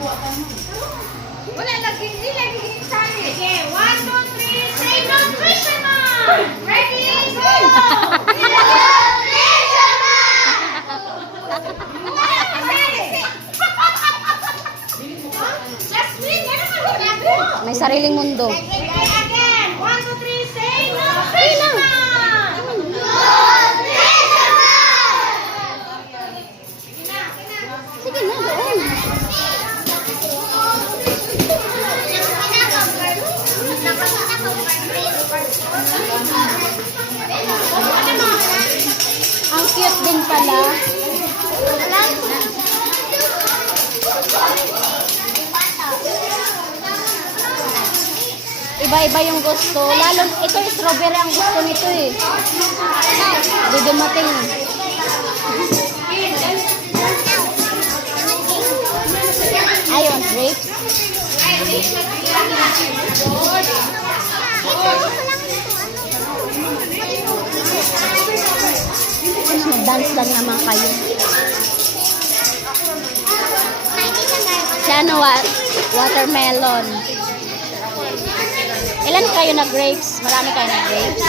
Wala lagi, hindi lagi sali. Okay, 1, 2, 3, say nutritional! Ready, go! Jasmine, yan naman ginagawa. May sariling mundo. Okay, again. 1, 2, 3, say nutritional! Sige na, doon. Ang cute din pala. Iba-iba yung gusto. Lalo, ito yung strawberry ang gusto nito eh. Di dumating. Ayaw, grapes. Mag-dance lang naman kayo. Si ano, watermelon. Ilan kayo na grapes? Marami kayo na grapes?